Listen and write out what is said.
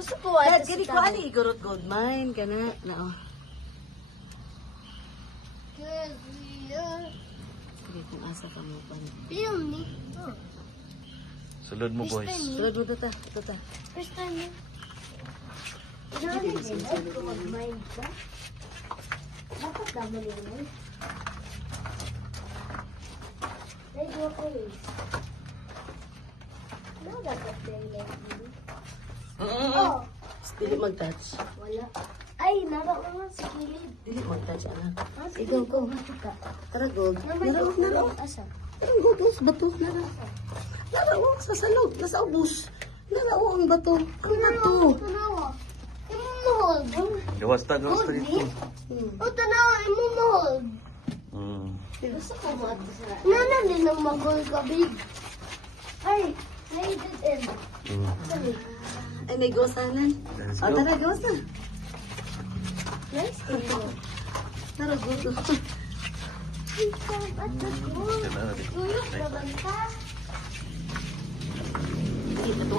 Gusto ko Kahit gani ko ani igurot gold mine kana na oh. Sige kung asa ka mo pa. Film ni. Sulod mo, boys. Sulod mo ta. Ito ta. First time ni. Ay, kung mag-mind ka. Dapat damo nila. Ay, go ko eh. Ano dapat din like ini? Oh, Dili mag-touch. wala. Ay, nara ko nga sa kilid. Dili mag-touch anak. Ikaw ko. Tara gold. Naro, naro. Asa? Ang gold bato nara. Nara oh sa salog nasa ubos. Nara oh ang bato. Ang bato. Tanawa. Imumold. Gawas ta dito. O, tanawa, imumold. Gusto ko mo ato sa. Nana din ang magol kabig. Ay, naidid end. Sali. Ay may gosanan. Let's O go. tara gosa. Nice to know. Tara gold. Ay, ba't ako? Tuyok na ba